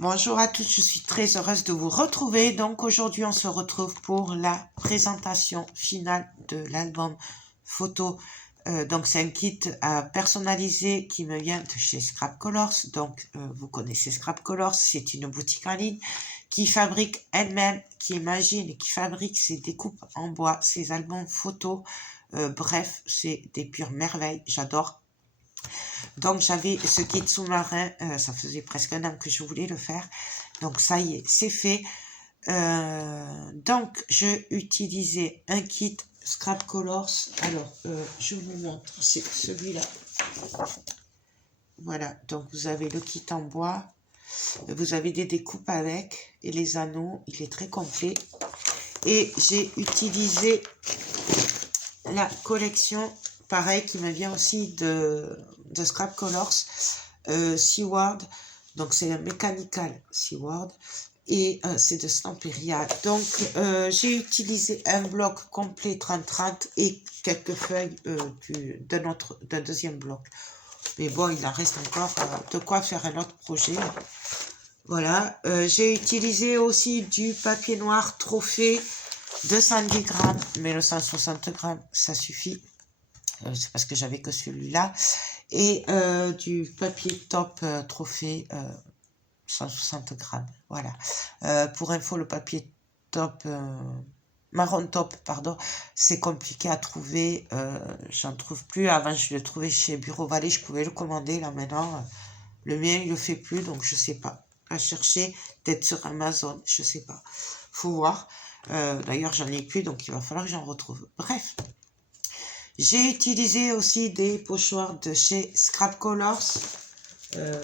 Bonjour à tous, je suis très heureuse de vous retrouver. Donc aujourd'hui, on se retrouve pour la présentation finale de l'album photo. Donc c'est un kit personnalisé qui me vient de chez Scrap Colors. Donc vous connaissez Scrap Colors, c'est une boutique en ligne qui fabrique elle-même, qui imagine et qui fabrique ses découpes en bois, ses albums photos. Bref, c'est des pures merveilles, j'adore. Donc j'avais ce kit sous-marin, ça faisait presque un an que je voulais le faire. Donc ça y est, c'est fait. Donc j'ai utilisé un kit Scrap Colors. Alors je vous montre, c'est celui-là. Voilà, donc vous avez le kit en bois. Vous avez des découpes avec et les anneaux, il est très complet. Et j'ai utilisé la collection, pareil, qui me vient aussi de Scrap Colors, Seaward. Donc c'est un Mechanical Seaward et c'est de Stamperia. Donc j'ai utilisé un bloc complet 30-30 et quelques feuilles d'un deuxième bloc. Mais bon, il en reste encore de quoi faire un autre projet. Voilà, j'ai utilisé aussi du papier noir trophée 210 grammes, mais le 160 grammes, ça suffit. C'est parce que j'avais que celui-là. Et du papier top trophée 160 grammes. Voilà. Pour info, le papier top, marron top, pardon, c'est compliqué à trouver. J'en trouve plus. Avant, je le trouvais chez Bureau Vallée. Je pouvais le commander. Là, maintenant, le mien, il le fait plus. Donc, je sais pas. À chercher, peut-être sur Amazon. Je sais pas. Faut voir. D'ailleurs, j'en ai plus. Donc, il va falloir que j'en retrouve. Bref. J'ai utilisé aussi des pochoirs de chez Scrap Colors. Ouais,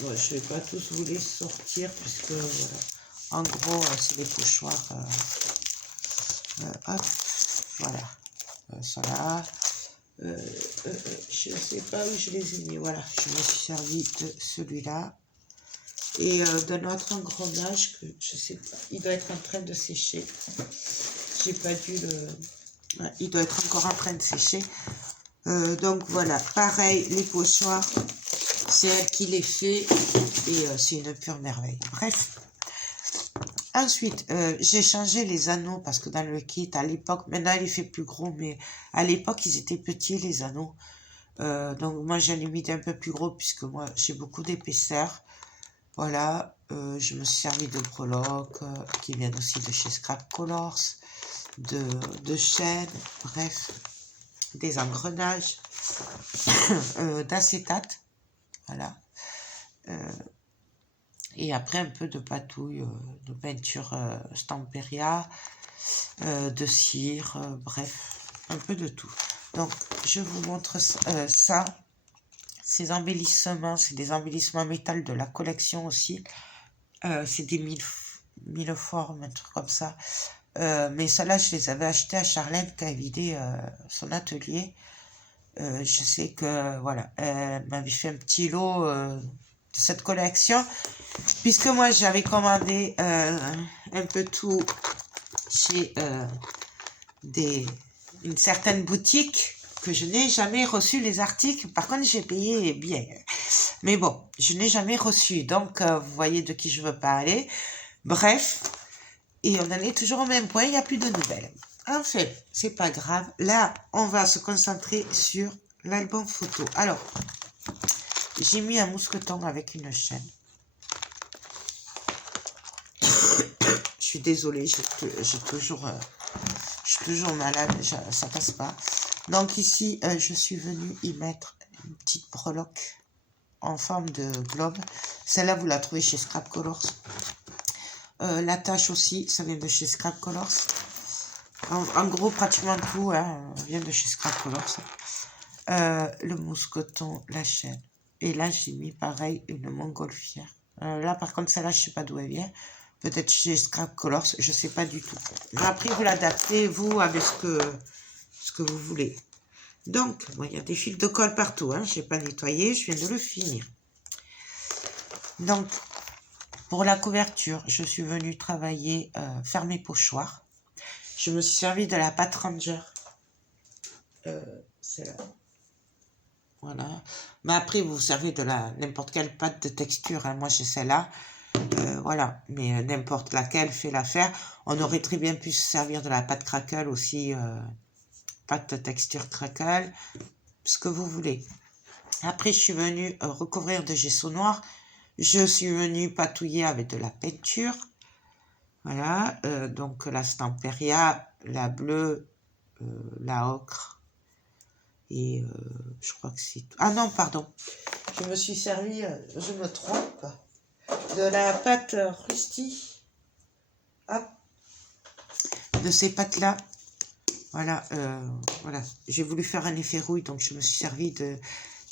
je ne vais pas tous vous les sortir puisque voilà. En gros c'est des pochoirs. Hop, voilà. Ça là. Je ne sais pas où je les ai mis. Voilà, je me suis servi de celui-là. Et d'un autre engrenage que je sais pas. Il doit être en train de sécher. J'ai pas dû le. Ouais, il doit être encore en train de sécher. Donc voilà, pareil, les pochoirs, c'est elle qui les fait et c'est une pure merveille. Bref. Ensuite, j'ai changé les anneaux parce que dans le kit, à l'époque, maintenant il est fait plus gros, mais à l'époque, ils étaient petits, les anneaux. Donc moi, j'en ai mis d'un peu plus gros puisque moi, j'ai beaucoup d'épaisseur. Voilà, je me suis servi de breloques qui viennent aussi de chez Scrap Colors, de chaînes, bref, des engrenages, d'acétate, voilà. Et après un peu de patouille, de peinture Stamperia, de cire, bref, un peu de tout. Donc je vous montre ça, ces embellissements, c'est des embellissements métal de la collection aussi. C'est des mille formes, un truc comme ça. Mais celles-là, je les avais achetées à Charlène qui a vidé son atelier. Je sais que, voilà, elle m'avait fait un petit lot de cette collection. Puisque moi, j'avais commandé un peu tout chez une certaine boutique que je n'ai jamais reçu les articles. Par contre, j'ai payé bien. Mais bon, je n'ai jamais reçu. Donc, vous voyez de qui je veux parler. Bref, et on en est toujours au même point, il n'y a plus de nouvelles. En fait, c'est pas grave. Là, on va se concentrer sur l'album photo. Alors, j'ai mis un mousqueton avec une chaîne. Je suis désolée, je suis toujours malade, ça passe pas. Donc ici, je suis venue y mettre une petite breloque en forme de globe. Celle-là, vous la trouvez chez Scrap Colors. L'attache aussi, ça vient de chez Scrap Colors. En gros, pratiquement tout vient de chez Scrap Colors. Le mousqueton, la chaîne. Et là, j'ai mis pareil une montgolfière. Là, par contre, celle-là, je sais pas d'où elle vient. Peut-être chez Scrap Colors, je sais pas du tout. Mais après, vous l'adaptez, vous, avec ce que vous voulez. Donc, bon, il y a des fils de colle partout. Je n'ai pas nettoyé, je viens de le finir. Donc, pour la couverture, je suis venue travailler, faire mes pochoirs. Je me suis servi de la pâte Ranger. C'est là. Voilà. Mais après, vous vous servez de n'importe quelle pâte de texture. Moi, j'ai celle-là. Voilà, mais n'importe laquelle fait l'affaire. On aurait très bien pu se servir de la pâte crackle aussi, pâte texture crackle, ce que vous voulez. Après, je suis venue recouvrir de gesso noir. Je suis venue patouiller avec de la peinture. Voilà, donc la Stamperia, la bleue, la ocre. Et je crois que c'est tout. Ah non, pardon. Je me suis servi, je me trompe, de la pâte Rusty. Hop. De ces pâtes-là. Voilà, voilà. J'ai voulu faire un effet rouille, donc je me suis servi des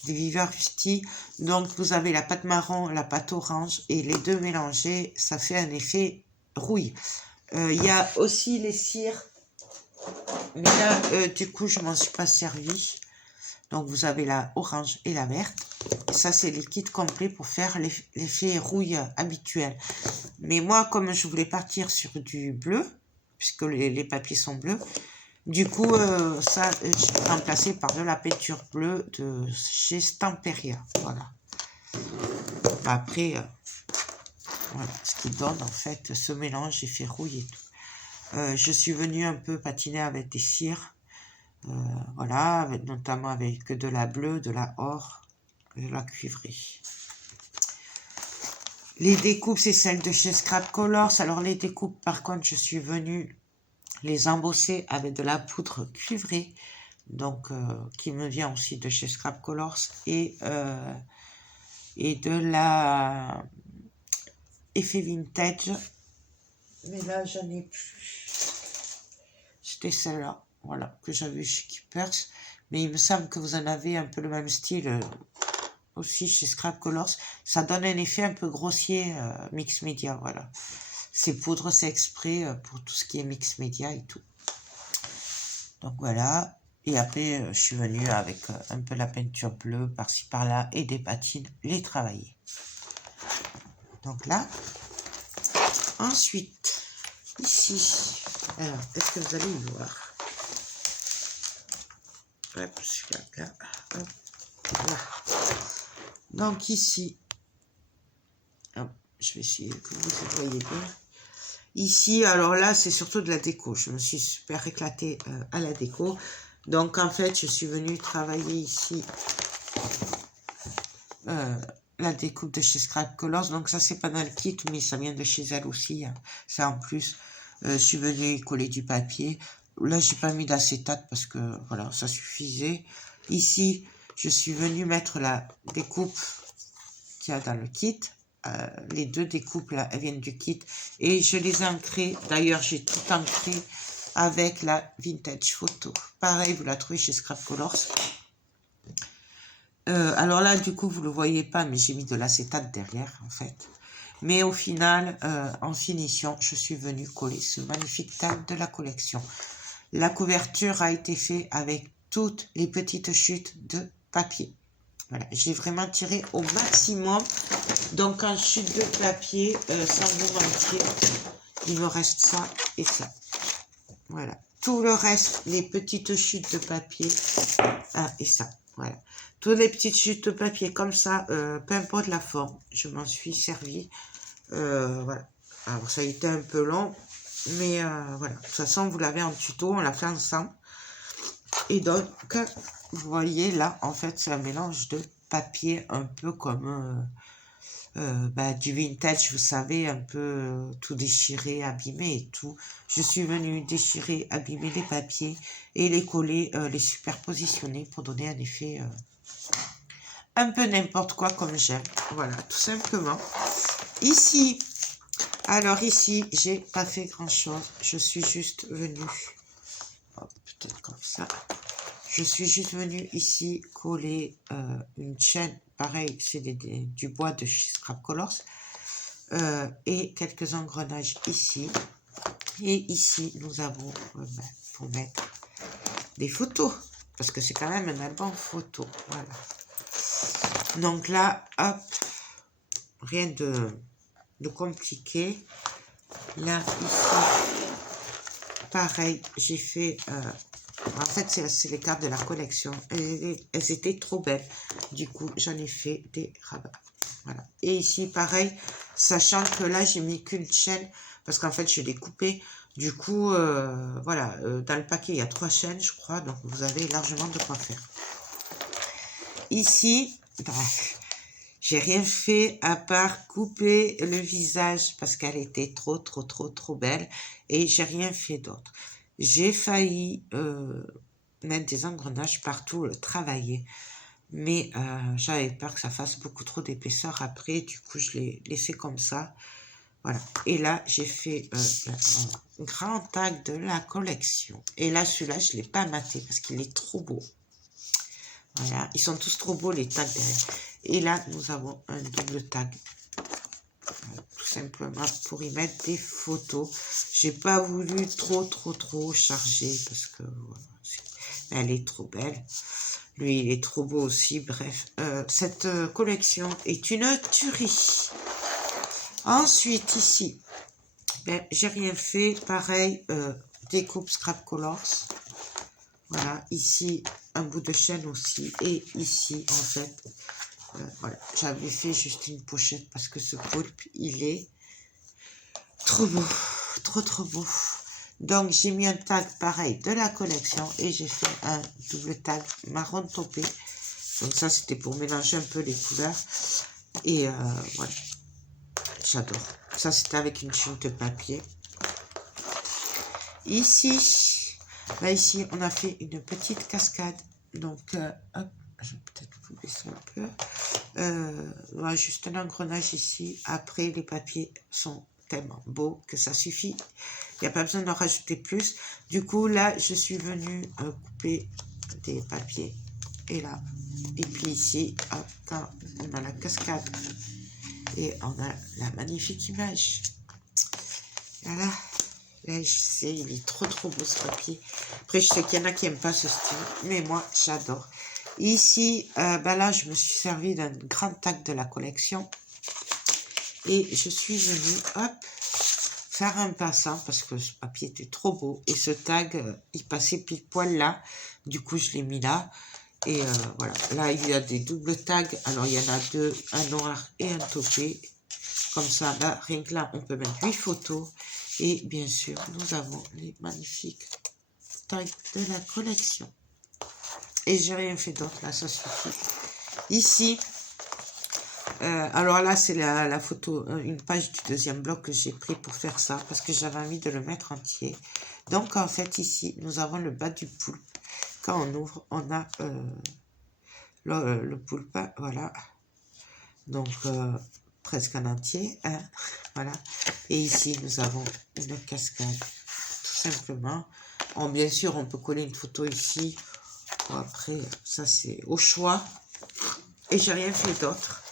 Viva Rusty. Donc vous avez la pâte marron, la pâte orange, et les deux mélangés, ça fait un effet rouille. Il y a aussi les cires, mais là, du coup, je m'en suis pas servi. Donc vous avez la orange et la verte. Ça, c'est les kits complets pour faire l'effet rouille habituel. Mais moi, comme je voulais partir sur du bleu, puisque les papiers sont bleus, du coup, ça, j'ai remplacé par de la peinture bleue de chez Stamperia. Voilà. Après, voilà ce qui donne en fait ce mélange effet rouille et tout. Je suis venue un peu patiner avec des cires. Voilà, notamment avec de la bleue, de la or, de la cuivrée. Les découpes, c'est celle de chez Scrap Colors. Alors les découpes, par contre, je suis venue les embosser avec de la poudre cuivrée, donc qui me vient aussi de chez Scrap Colors, et de la effet vintage. Mais là, j'en ai plus. C'était celle-là. Voilà, que j'avais chez Keepers. Mais il me semble que vous en avez un peu le même style aussi chez Scrap Colors. Ça donne un effet un peu grossier, mix média, voilà. Ces poudres, c'est exprès pour tout ce qui est mix média et tout. Donc voilà. Et après, je suis venue avec un peu la peinture bleue par-ci par-là et des patines, les travailler. Donc là. Ensuite, ici. Alors, est-ce que vous allez y voir? Hop, celui-là, là. Hop, là. Donc ici, hop, je vais essayer que vous voyez bien. Ici, alors là, c'est surtout de la déco. Je me suis super éclatée à la déco. Donc en fait, je suis venue travailler ici la découpe de chez Scrap Colors. Donc ça, c'est pas dans le kit, mais ça vient de chez elle aussi. Hein. C'est en plus. Je suis venue coller du papier. Là, j'ai pas mis d'acétate parce que voilà, ça suffisait. Ici, je suis venue mettre la découpe qu'il y a dans le kit. Les deux découpes là, elles viennent du kit. Et je les ai ancrées. D'ailleurs, j'ai tout ancré avec la Vintage Photo. Pareil, vous la trouvez chez Scrap Colors. Alors là, du coup, vous le voyez pas, mais j'ai mis de l'acétate derrière, en fait. Mais au final, en finition, je suis venue coller ce magnifique tag de la collection. La couverture a été faite avec toutes les petites chutes de papier. Voilà, j'ai vraiment tiré au maximum. Donc, en chute de papier, sans vous mentir, il me reste ça et ça. Voilà. Tout le reste, les petites chutes de papier, et ça. Voilà. Toutes les petites chutes de papier comme ça, peu importe la forme, je m'en suis servi. Voilà. Alors, ça a été un peu long, mais voilà. De toute façon, vous l'avez en tuto, on l'a fait ensemble. Et donc, vous voyez là, en fait, c'est un mélange de papier un peu comme du vintage, vous savez, un peu tout déchiré, abîmé et tout. Je suis venue déchirer, abîmer les papiers et les coller, les superpositionner pour donner un effet un peu n'importe quoi comme j'aime. Voilà, tout simplement. Ici, alors ici, j'ai pas fait grand chose. Je suis juste venue, peut-être comme ça. Je suis juste venue ici coller une chaîne. Pareil, c'est du bois de chez Scrap Colors. Et quelques engrenages ici. Et ici, nous avons pour mettre des photos. Parce que c'est quand même un album photo. Voilà. Donc là, hop, rien de compliqué. Là, ici, pareil, j'ai fait... en fait, c'est les cartes de la collection. Elles étaient trop belles. Du coup, j'en ai fait des rabats. Voilà. Et ici, pareil, sachant que là, j'ai mis qu'une chaîne, parce qu'en fait, je l'ai coupé. Du coup, voilà, dans le paquet, il y a 3 chaînes, je crois, donc vous avez largement de quoi faire. Ici, bref, j'ai rien fait à part couper le visage, parce qu'elle était trop belle, et j'ai rien fait d'autre. J'ai failli mettre des engrenages partout, le travailler. Mais j'avais peur que ça fasse beaucoup trop d'épaisseur après, du coup je l'ai laissé comme ça. Voilà. Et là, j'ai fait un grand tag de la collection. Et là, celui-là, je ne l'ai pas maté parce qu'il est trop beau. Voilà. Ils sont tous trop beaux, les tags derrière. Et là, nous avons un double tag. Voilà. Tout simplement pour y mettre des photos. J'ai pas voulu trop charger parce que voilà, elle est trop belle. Lui, il est trop beau aussi. Bref, cette collection est une tuerie. Ensuite, ici, ben, j'ai rien fait. Pareil, découpe Scrap Colors. Voilà, ici, un bout de chaîne aussi. Et ici, en fait, voilà, j'avais fait juste une pochette parce que ce poulpe, il est trop beau. Trop beau. Donc, j'ai mis un tag pareil de la collection et j'ai fait un double tag marron taupé. Donc ça, c'était pour mélanger un peu les couleurs. Et voilà, j'adore. Ça, c'était avec une chine de papier. Ici, là, ici, on a fait une petite cascade. Donc, hop, je vais peut-être vous baisser un peu. Voilà, juste un engrenage ici. Après, les papiers sont tellement beaux que ça suffit. Il n'y a pas besoin d'en rajouter plus. Du coup, là, je suis venue couper des papiers. Et là, et puis ici, hop, quand on a la cascade et on a la magnifique image. Voilà. Là, je sais, il est trop beau ce papier. Après, je sais qu'il y en a qui n'aiment pas ce style, mais moi, j'adore. Ici, bah là, je me suis servi d'un grand tag de la collection. Et je suis venue, hop, faire un passant parce que ce papier était trop beau. Et ce tag, il passait pile poil là. Du coup, je l'ai mis là. Et voilà, là il y a des doubles tags, alors il y en a 2, un noir et un taupé, comme ça, là, rien que là, on peut mettre 8 photos, et bien sûr, nous avons les magnifiques tags de la collection, et j'ai rien fait d'autre, là, ça suffit. Ici, alors là, c'est la photo, une page du deuxième bloc que j'ai pris pour faire ça, parce que j'avais envie de le mettre entier. Donc, en fait, ici, nous avons le bas du poulpe. Quand on ouvre, on a le poulpe, voilà. Donc, presque en entier, hein, voilà. Et ici, nous avons une cascade, tout simplement. Bon, bien sûr, on peut coller une photo ici. Bon, après, ça, c'est au choix. Et j'ai rien fait d'autre.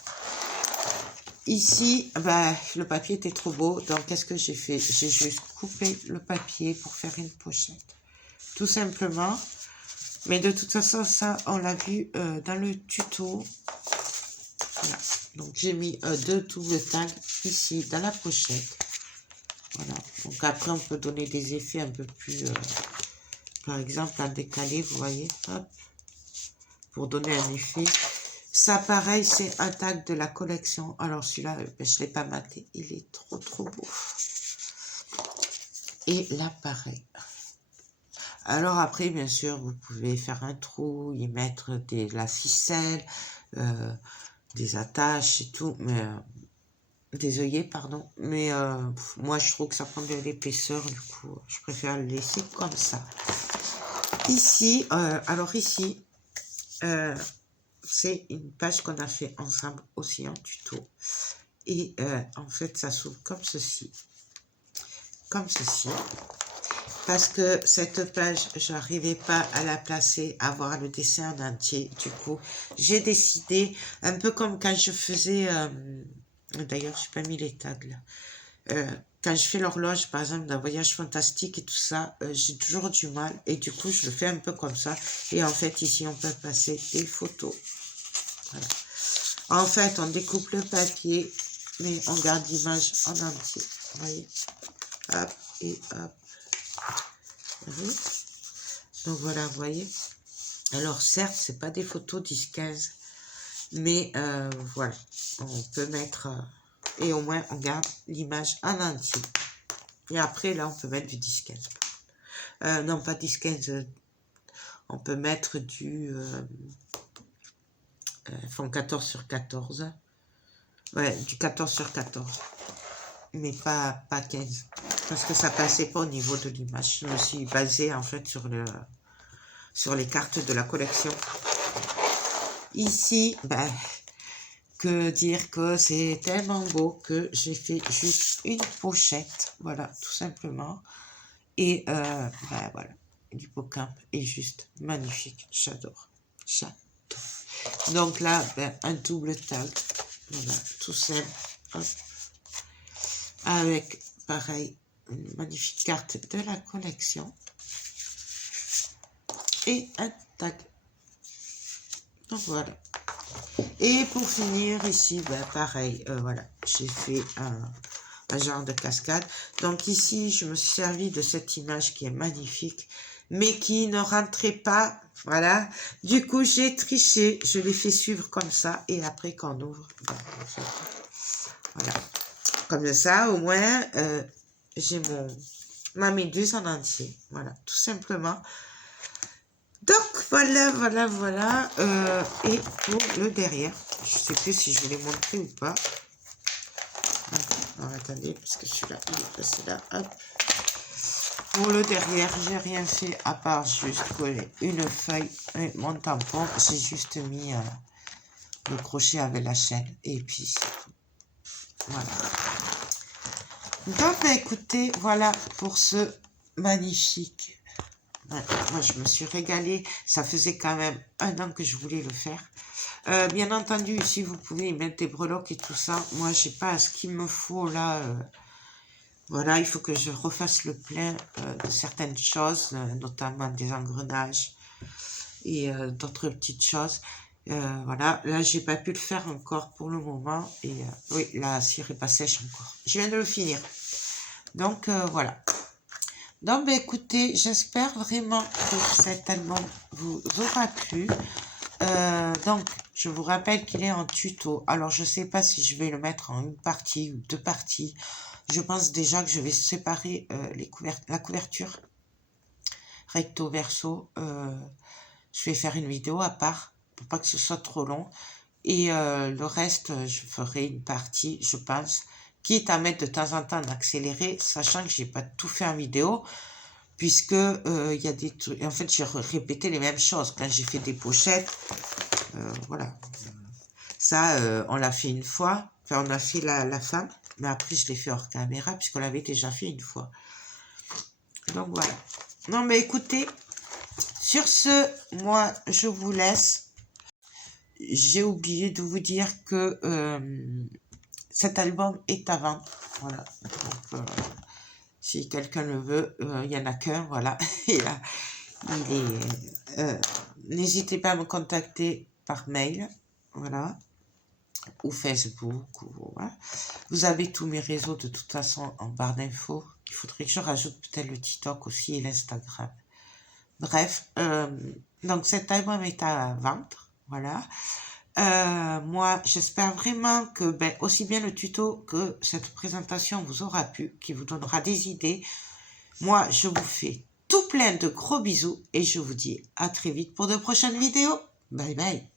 Ici, bah, le papier était trop beau. Donc, qu'est-ce que j'ai fait? J'ai juste coupé le papier pour faire une pochette. Tout simplement. Mais de toute façon, ça, on l'a vu dans le tuto. Voilà. Donc, j'ai mis 2 doubles tags ici dans la pochette. Voilà. Donc, après, on peut donner des effets un peu plus, par exemple, en décalé, vous voyez. Hop. Pour donner un effet. Ça, pareil, c'est un tag de la collection. Alors, celui-là, ben, je ne l'ai pas maté. Il est trop beau. Et là, pareil. Alors après, bien sûr, vous pouvez faire un trou, y mettre de la ficelle, des attaches et tout, mais des œillets, pardon. Mais moi, je trouve que ça prend de l'épaisseur, du coup, je préfère le laisser comme ça. Ici, alors ici, c'est une page qu'on a fait ensemble aussi en tuto. Et en fait, ça s'ouvre comme ceci. Comme ceci. Parce que cette page, je n'arrivais pas à la placer, à voir le dessin en entier. Du coup, j'ai décidé, un peu comme quand je faisais, d'ailleurs, je n'ai pas mis les tags là. Quand je fais l'horloge, par exemple, d'un voyage fantastique et tout ça, j'ai toujours du mal. Et du coup, je le fais un peu comme ça. Et en fait, ici, on peut passer des photos. Voilà. En fait, on découpe le papier, mais on garde l'image en entier. Vous voyez? Hop et hop. Donc voilà, vous voyez. Alors certes, c'est pas des photos 10-15, Mais voilà, on peut mettre... et au moins, on garde l'image à l'entier. Et après, là, on peut mettre du 10-15. Non, pas 10-15. On peut mettre du fond 14 sur 14. Ouais, du 14 sur 14. Mais pas 15. Parce que ça passait pas au niveau de l'image. Je me suis basée en fait sur les cartes de la collection. Ici, ben, que dire que c'est tellement beau que j'ai fait juste une pochette. Voilà, tout simplement. Et ben, voilà, l'hippocampe est juste magnifique. J'adore. J'adore. Donc là, ben, un double tag. Voilà, tout simple. Hop. Avec, pareil, une magnifique carte de la collection. Et un tag. Donc voilà. Et pour finir, ici, ben, pareil, voilà, j'ai fait un genre de cascade. Donc ici, je me suis servi de cette image qui est magnifique, mais qui ne rentrait pas, voilà. Du coup, j'ai triché, je l'ai fait suivre comme ça, et après, quand on ouvre, ben, voilà. Comme ça, au moins, j'ai ma méduse en entier, voilà, tout simplement. Donc, voilà. Et pour le derrière, je sais plus si je vous l'ai montré ou pas. Alors, attendez, parce que celui-là, il est passé là. Hop. Pour le derrière, j'ai rien fait à part juste coller une feuille et mon tampon. J'ai juste mis le crochet avec la chaîne. Et puis, c'est tout. Voilà. Donc, bah, écoutez, voilà pour ce magnifique... Ouais, moi, je me suis régalée. Ça faisait quand même 1 an que je voulais le faire. Bien entendu, ici, vous pouvez y mettre des breloques et tout ça. Moi, je sais pas ce qu'il me faut là. Voilà, il faut que je refasse le plein de certaines choses, notamment des engrenages et d'autres petites choses. Voilà, là, j'ai pas pu le faire encore pour le moment. Et oui, la cire est pas sèche encore. Je viens de le finir. Donc, voilà. Donc, bah, écoutez, j'espère vraiment que cet album vous aura plu. Donc, je vous rappelle qu'il est en tuto. Alors, je sais pas si je vais le mettre en une partie ou 2 parties. Je pense déjà que je vais séparer la couverture recto verso. Je vais faire une vidéo à part pour pas que ce soit trop long. Et le reste, je ferai une partie, je pense, quitte à mettre de temps en temps en accéléré, sachant que j'ai pas tout fait en vidéo, puisque il y a des trucs. En fait, j'ai répété les mêmes choses quand j'ai fait des pochettes. Voilà. Ça, on l'a fait une fois. Enfin, on a fait la femme, mais après, je l'ai fait hors caméra, puisqu'on l'avait déjà fait une fois. Donc, voilà. Non, mais écoutez, sur ce, moi, je vous laisse. J'ai oublié de vous dire que cet album est à vendre. Voilà. Donc, si quelqu'un le veut, il n'y en a qu'un, voilà. Et là, n'hésitez pas à me contacter par mail, voilà, ou Facebook, ou, voilà. Vous avez tous mes réseaux de toute façon en barre d'infos. Il faudrait que je rajoute peut-être le TikTok aussi et l'Instagram. Bref, donc cet album est à vendre, voilà. Moi, j'espère vraiment que aussi bien le tuto que cette présentation vous aura plu, qui vous donnera des idées. Moi, je vous fais tout plein de gros bisous et je vous dis à très vite pour de prochaines vidéos. Bye bye.